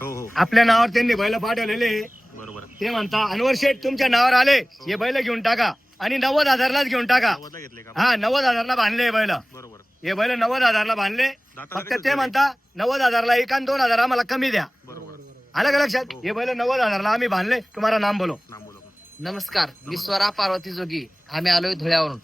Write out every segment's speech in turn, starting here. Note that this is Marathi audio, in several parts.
हो हो. आपल्या नावावर त्यांनी बैल पाठवलेले. बरोबर. ते म्हणता अनवर शेठ तुमच्या नावावर आले. हे बैल घेऊन टाका आणि नव्वद हजारलाच घेऊन टाका. नव्वदला घेतले का? हा नव्वद हजारला बांधले हे बैल. बरोबर. हे बैल नव्वद हजारला बांधले. दाताला फक्त ते? म्हणता नव्वद हजारला एक आणि दोन हजार आम्हाला कमी द्या. बरोबर. आलं का लक्षात? हे. बैल नव्वद हजारला आम्ही बांधले. तुम्हाला नाम बोलो नाम बोला नमस्कार. मी स्वरा पार्वती जोगी. आम्ही आलोय धुळ्यावरून.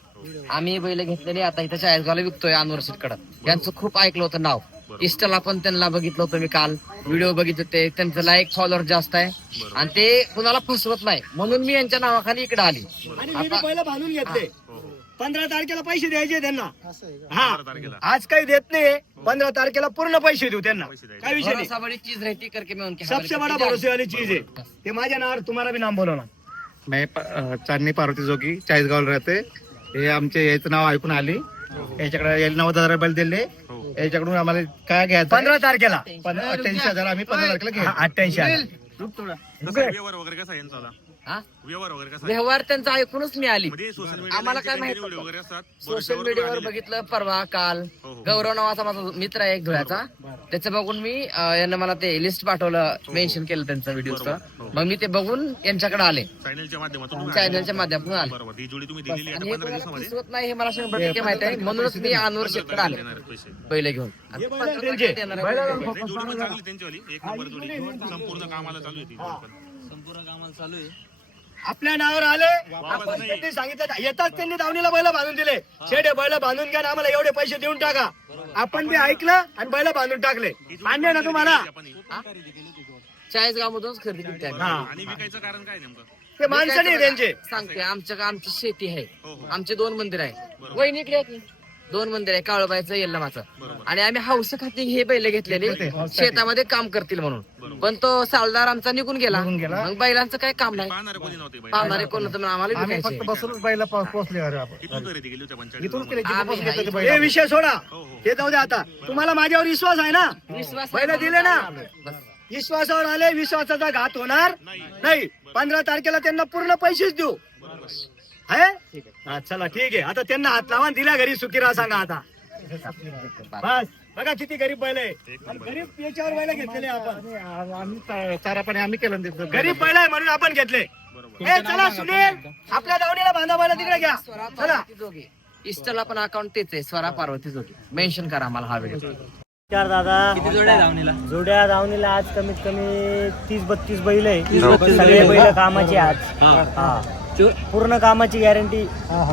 आम्ही बैल घेतलेले आता इथं चाळीसगावला विकतोय अनवर कडं यांचं खूप ऐकलं होतं नाव. इस्टला पण त्यांना बघितलं होतं मी काल. व्हिडिओ बघितले ते त्यांचं लाईक फॉलोअर जास्त आहे. आणि ते कुणाला फसवत नाही. म्हणून मी यांच्या नावाखाली इकडे आली. आणि मी बी बांधून घेतले. हो. हो पंधरा तारखेला पैसे द्यायचे त्यांना. हा. पंधरा तारखेला. आज काही देत नाही. पंधरा तारखेला पूर्ण पैसे देऊ त्यांना. पैसे द्यायचे. काय विषय नाही. भरोसा बड़ी चीज रहती करके मैं उनके सबसे बड़ा करती भरोसे वाली चीज है ते माझ्या नावावर तुम्हाला भी नाम बोलवणार. मैं प- अ, चांदणी पार्वती जोगी चाळीसगावला राहते. हे आमचे याचं नाव ऐकून आली. याच्याकडे याला नव्वद हजार रुपये दिले. हो याच्याकडून आम्हाला काय घ्यायचं पंधरा तारखेला अठ्ठ्याऐंशी हजार आम्ही पंधरा तारखेला घ्यायचं अठ्ठ्याऐंशी हजार कसं आहे व्यवहार वगैरे कसा आहे यांचा आता? हा? व्यवहार वगैरे कसा आहे? व्यवहार त्यांचा ऐकूनच मी आली. म्हणजे सोशल मीडिया आम्हाला काय माहीत व्हिडिओ वगैरे असतात. सोशल मीडियावर. बघितलं परवा काल. हो, हो. गौरव नावाचा माझा मित्र आहे एक धुळ्याचा. त्याचं बघून मी अं, यानं मला ते लिस्ट पाठवलं मेन्शन केलं त्यांचं व्हिडिओचं हो. मग मी ते बघून यांच्याकडे आले. चॅनलच्या माध्यमातून तुम्ही आले. चॅनलच्या माध्यमातून आले. बरोबर. ही जोडी तुम्ही दिलेली आणि आता हे पंधरा कोणाला दिवसामध्ये? फसवत नाही हे मला शंभर टक्के माहिती आहे. म्हणूनच मी अनवर शेतकडे आले. देणार आहेत पैसे. पहिले घेऊन. हे बैल पंधरा त्यांचे. तारखेला देणार आहे. बैल- नाही, जोडी पण चांगली त्यांच्यावाली एक नंबर जोडी. संपूर्ण कामाला चालू आहे ती. जोडी पण. आपल्या नावावर आले आपण त्यांनी सांगितलं येताच त्यांनी दावणीला बैल बांधून दिले. शेडे बैल बांधून घ्या आणि आम्हाला एवढे पैसे देऊन टाका. आपण बी ऐकलं आणि बैल बांधून टाकले. मान्य ना तुम्हाला? आपण. चाळीसगाव मधूनच खरेदी केली. हा. आणि विकायचं कारण काय नेमकं? ते माणसं नाही त्यांचे. सांगते आमच्या आमची शेती आहे. हो, हो. आमचे दोन मंदिर आहे. वहिनी इकडे आहेत ना? दोन मंदिर आहे काळूबाईचं यल्लमाचं. आणि आम्ही हौस खाती हे बैल घेतलेले. शेतामध्ये काम करतील म्हणून. पण तो सालदार आमचा निघून गेला. मग बैलांचं काय काम नाही. पाहणारे कोणी तर आम्हाला विकायचे. हे विषय सोडा. हो हो. हे जाऊ दे आता. तुम्हाला माझ्यावर विश्वास आहे ना? विश्वास बैल दिले ना? विश्वासावर आले विश्वासाचा घात होणार नाही. पंधरा तारखेला त्यांना पूर्ण पैसेच देऊ. आहे हा, चला ठीक आहे. आता त्यांना हात लावा दिल्या घरी सुखीरा सांगा आता. बस. बघा किती गरीब बैल आहे. आणि गरीब याच्यावर बैल घेतलेले आपण. आम्ही चारा पाणी आम्ही केलं ना तिथं. गरीब बैल आहे म्हणून आपण घेतले. ए चला सुनील. आपल्या दावणीला बांधा बैल तिकडे घ्या. स्वरा चला. पार्वती जोगे इस्टला पण अकाउंट तेच आहे. स्वरा पार्वती जोगे मेन्शन करा आम्हाला हा व्हिडिओ चार दादा. किती जोड्या धावणीला जोड्या धावणीला आज कमीत कमी तीस बत्तीस बैल आहे. सगळे बैल कामाचे आज हा. पूर्ण कामाची गॅरंटी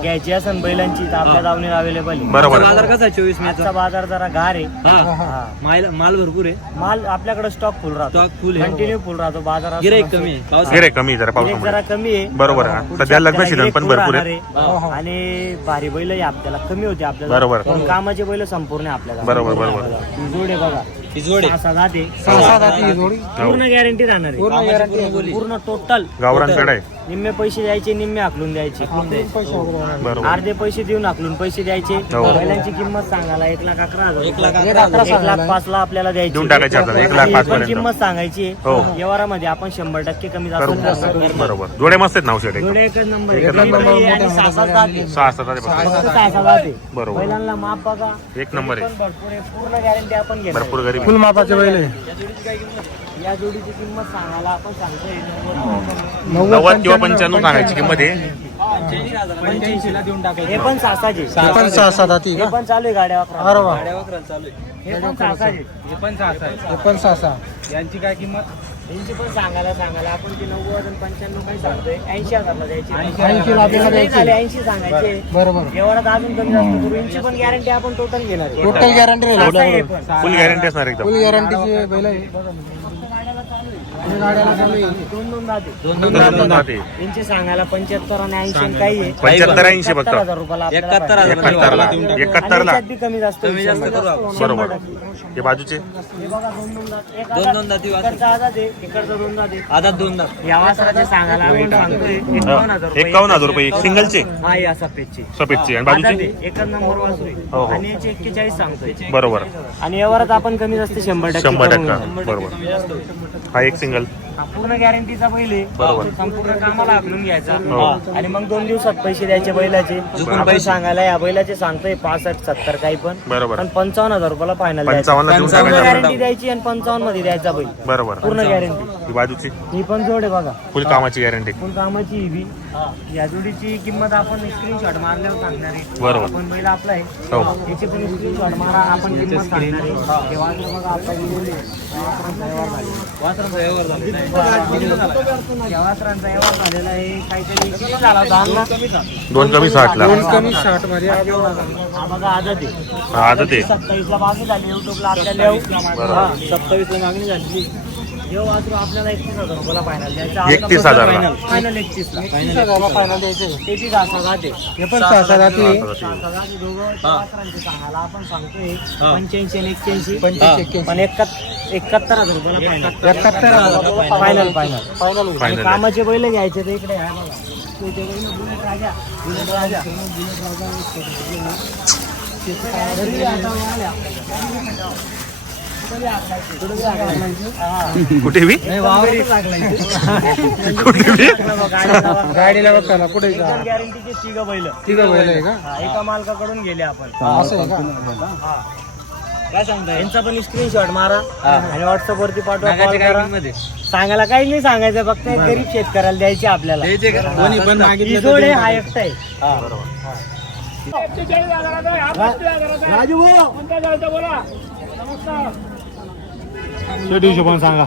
घ्यायची असेल बैलांची तर आपल्या दावणीला अवेलेबल आहे. बरोबर. बाजार कसा आहे चोवीस मे आजचा बाजार जरा गार आहे. हा. माल माल भरपूर आहे. माल आपल्याकडे स्टॉक फुल राहतो. स्टॉक फुल आहे कंटिन्यू फुल राहतो. बाजारात गिराईक कमी आहे. पाऊस गिरे कमी जरा गिऱ्हाईक पावसामुळे जरा कमी आहे. बरोबर आहे. पुढच्या सध्या लग्न सीझन पण गिऱ्हाईक भरपूर राहणार आहे. आहे. आणि भारी बैल आपल्याला कमी होते आपल्याला. बरोबर. पण कामाचे बैल संपूर्ण आहे आपल्याला. बरोबर, बरोबर. ही जोड आहे बघा. ही जोड सहा सहा जाते सहा जाती ही जोडी. पूर्ण गॅरंटी राहणार आहे. पूर्ण टोटल गावरांकडे आहे. निम्मे पैसे द्यायचे निम्मे आकलून द्यायचे. बरोबर. अर्धे पैसे देऊन आकलून पैसे द्यायचे. हो. बैलांची किंमत सांगायला एक लाख अकरा हजार एक लाख एक लाख एक लाख पाच ला आपल्याला द्यायची. देऊन टाकायचे आपल्याला, एक लाख आणि पाच पण पर्यंत. किंमत सांगायची. हो. व्यवहारामध्ये आपण शंभर टक्के कमी जास्त करू. बरोबर. जोडे मस्त आहेत नाव शेट एकदम? जोडे एकच नंबर एकच सहा सात. फक्त. बरोबर. बैलांना माप बघा. एक नंबर आहे. पण भरपूर आहे. पूर्ण गॅरंटी आपण घेणार भरपूर गरीब फुल. मापाचे बैल आहे. या जोडीची किंमत सांगायला आपण सांगतोय. नव्वद किंवा पंच्याण्णव सांगायची किंमत आहे. हे पण सासाचे. हे पण सहा सहा जाती हे का पण चालू आहे गाड्या वापरा अरे वा. हे पण सासाचे. हे पण सहा सहा यांची काय किंमत? यांची पण सांगायला सांगायला. आपण ते नव्वद आणि पंच्याण्णव काही सांगतोय? ऐंशी हजारला द्यायची. 80 ला आपल्याला नाही द्यायची. झाले ऐंशी सांगायचे. बरोबर एवढ्यात अजून कमी जास्त करू. यांची पण गॅरंटी आपण टोटल घेणार आहे. Total guarantee. फुल गॅरंटी असणार एकदम. फुल गॅरंटीचे बैल आहे. यांचे सांगायला पंच्याहत्तर आणि ऐंशी काही आहे. पंच्याहत्तर ऐंशी फक्त. एकाहत्तर हजार रुपयाला आपल्याला एकाहत्तर. हजार बी कमी जास्त कमी जास्त बरोबर. हे बाजूचे? हे बघा दोन दोन दात एक दोन दाती इकडचा आधात आहे इकडचा दोन दात आहे. आधा दोन दात या वासराचे सांगायला आपण सांगतोय एकावन्न हजार रुपये एकावन्न हजार रुपये सिंगलचे? हा या सफेदची. सफेदचे. आणि बाजूचे? आहे, एकच नंबर वासरू आहे. हो, हो. आणि याचे एक्केचाळीस सांगतोय. बरोबर. आणि यावरच आपण कमी जास्त शंभर टक्के शंभर टक्का. बरोबर. हा एक सिंगल हा पूर्ण गॅरंटीचा बैल आहे. बरोबर. संपूर्ण कामाला हाकलून घ्यायचा. हो. आणि मग दोन दिवसात पैसे द्यायचे बैलाचे. बरोबर. पैसे सांगायला या बैलाचे सांगतोय पासष्ट सत्तर काही पण. बरोबर. पण पंचावन्न हजार रुपयाला फायनल पंचावन्न देऊन पूर्ण टाकायचं. गॅरंटी द्यायची आणि पंचावन्नमध्ये द्यायचा बैल. बरोबर. पूर्ण गॅरंटी ही बाजूची? ही पण जोड आहे बघा. फुल कामाची गॅरंटी फुल कामाची ही बी. या जोडीची किंमत आपण स्क्रीनशॉट मारल्यावर सांगणार आहे. बरोबर. आपण बैल आपला आहे. हो. याची पण स्क्रीनशॉट मारा आपण किंमत सांगणार आहे. हे बघा. वासरांचा व्यवहार झाला दोन कमी साठ ला. हा बघा. आदत आहे. हा, आता ते सत्तावीस ला मागणी झाली युट्यूबला आपल्याला सत्तावीस ला मागणी झाली वासरू आपल्याला एकतीस हजार रुपयाला फायनल द्यायचं. 31,000 ला. फायनल एकतीस. ला फायनल द्यायचं तेहतीस हजार. जाते हे पण आता ते. सात दोघं. वासरांचे सांगायला आपण सांगतोय. पंच्याऐंशी आणि एक्क्याऐंशी. पण एकाहत्तर एकाहत्तर हजार रुपयाला फायनल फायनल फायनल. कामाचे बैल घ्यायचे ते इकडे आहे बघा. तो ते बैल bullet Raja. Bullet Raja. Bullet Raja. कुठे बी? कुठे बी? गाडीला बघा पुढे गॅरंटीचे तिघ बैल. तिघ बैल आहे का? एका मालकाकडून गेले आपण. हा. काय सांगता यांचा पण स्क्रीनशॉट मारा आणि व्हॉट्सअप वरती पाठवा. सांगायला काही नाही सांगायचं फक्त गरीब शेतकऱ्याला द्यायचे आपल्याला. ही. आहे हा एकटा आहे. राजू शेवटी हिशोबाने सांगा.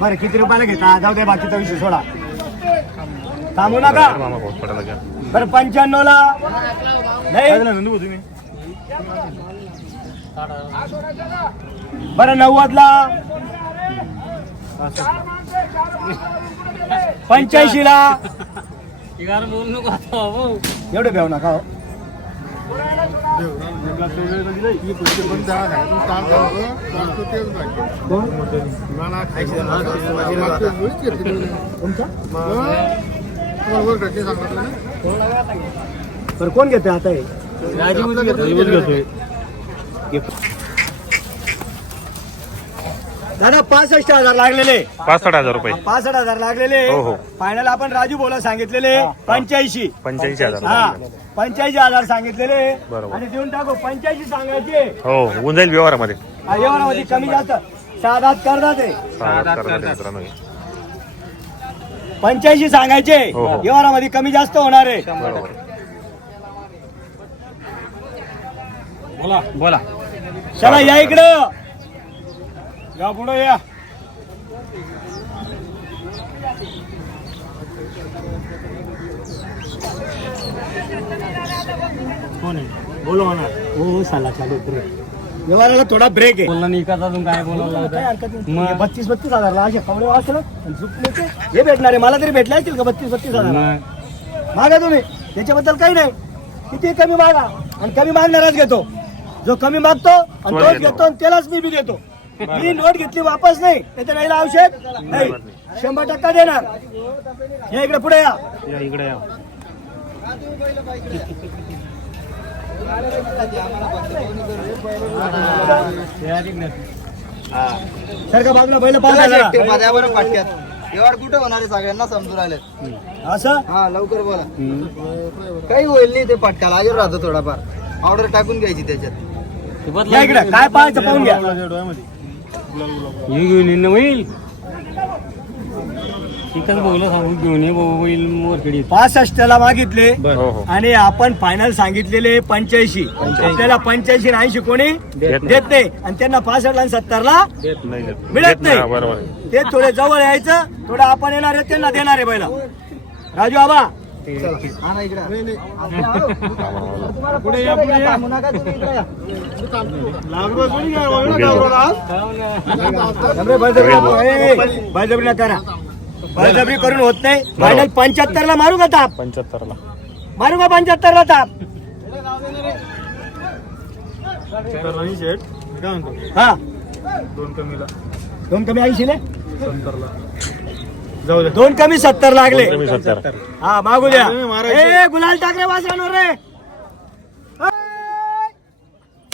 बरं किती रुपयाला घेता? जाऊ दे बाकीचा विषय सोडा. थांबू नका. मामा पाऊस पडायला घ्या बरं पंच्याण्णव ला नाही बरं नव्वद ला पंच्याऐंशी ला एवढे भेव नका हो. बरं कोण घेतोय आता हे? दादा पासष्ट हजार लागलेले. पासष्ट हजार रुपये. पासष्ट हजार लागलेले. हो, हो. फायनल आपण राजू बोला सांगितलेले. पंच्याऐंशी. पंच्याऐंशी हजार हा रुपये. पंच्याऐंशी हजार सांगितलेले. बरोबर. आणि देऊन टाकू पंच्याऐंशी सांगायचे. हो होऊन जाईल व्यवहारामध्ये. हा, व्यवहारामध्ये कमी जास्त. सात आठ करतात ते मित्रांनो हे. पंच्याऐंशी सांगायचे. हो, हो. व्यवहारामध्ये कमी जास्त होणार आहे. बरोबर. बोला. चला या इकडं. या पुढे या. कोण आहे? बोलो म्हणा. हो साला चालू व्यवहाराला थोडा ब्रेक आहे. बोलला नाही का अजून काय बोलायला काय हरकत नाही. हे बत्तीस बत्तीस हजारला असे कवडे वाचलं आणि हे भेटणार आहे मला तरी भेटले असतील का बत्तीस बत्तीस हजार? मागा? तुम्ही. त्याच्याबद्दल काही नाही. किती कमी मागा आणि कमी मागणारच घेतो. जो कमी मागतो आणि तोच. घेतो आणि त्यालाच मी बी देतो. मी नोट घेतली वापस नाही. त्याच्या नाही औषध? नाही. शंभर टक्का देणार. या इकडे पुढे या. इकडे या. सारखा बाजूला बैल पाहू जरा. व्यवहार कुठे होणार आहे सगळ्यांना समजून राहिले असं? हा लवकर बोला. काही होईल नाही ते पटकाला आजर राहतो थोडाफार. ऑर्डर टाकून घ्यायची त्याच्यात. या इकडे. काय पाहायचं पाहून घ्या. घेऊन सांगू घेऊन ये बाबा बैल मोरकडी पासष्ट ला मागितले हो हो. आणि आपण फायनल सांगितलेले पंच्याऐंशी. आपल्याला पंच्याऐंशी ऐंशी कोणी देत देत नाही. आणि त्यांना पासष्ट आणि सत्तर ला नाही देत. मिळत नाही. हा, बरोबर आहे. ते थोडे जवळ यायचं थोडं आपण येणार आहे त्यांना देणार आहे पहिला राजू आबा आणा इकडे. पुढे या पुढे या. अरे बळजबरी नका करा. बळजबरी करून होत नाही. फायनल पंच्याहत्तर ला मारू का ताप? पंच्याहत्तर ला मारू का पंच्याहत्तर ला ताप हा. दोन कमी ऐंशी ले दोन कमी सत्तर लागले. कमी सत्तर. हा मागू द्या. ए गुलाल टाकरे वासरांवर रे.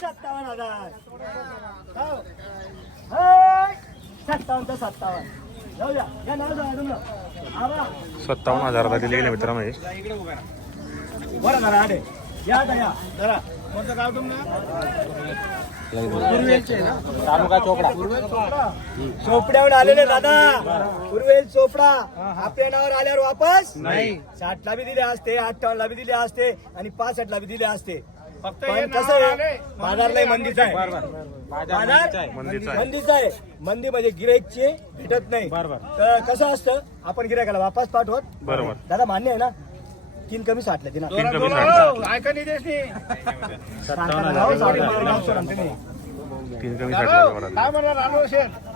सत्तावन्न हजार. हो. ए, सत्तावन्न तर सत्तावन्न. जाऊ द्या. या नाव जाऊ अजून आबा सत्तावन्न हजाराला दिले गेले मित्रांनो हे. बरं करा आडे या जरा कोणतं गाव तालुका चोपडा. चोपड्यावर आलेले दादा. पूर्वेल चोपडा. आपल्या नावावर आल्यावर वापस? नाही. साठला बी दिले असते अठ्ठावन्न बी दिले असते आणि पासष्ट ला बी दिले असते. पण कसं आहे? बाजारला मंदीचा आहे. बाजार मंदीचा आहे. मंदी म्हणजे गिराईकचे भेटत नाही. तर कसं असतं? आपण गिरायकाला वापस पाठवत. बरोबर. दादा मान्य आहे ना? तीन कमी साठले तिना तीन कमी साठ ऐका निदेशनी सत्तावन्न तीन कमी साठ काय म्हणणार रानू शेठ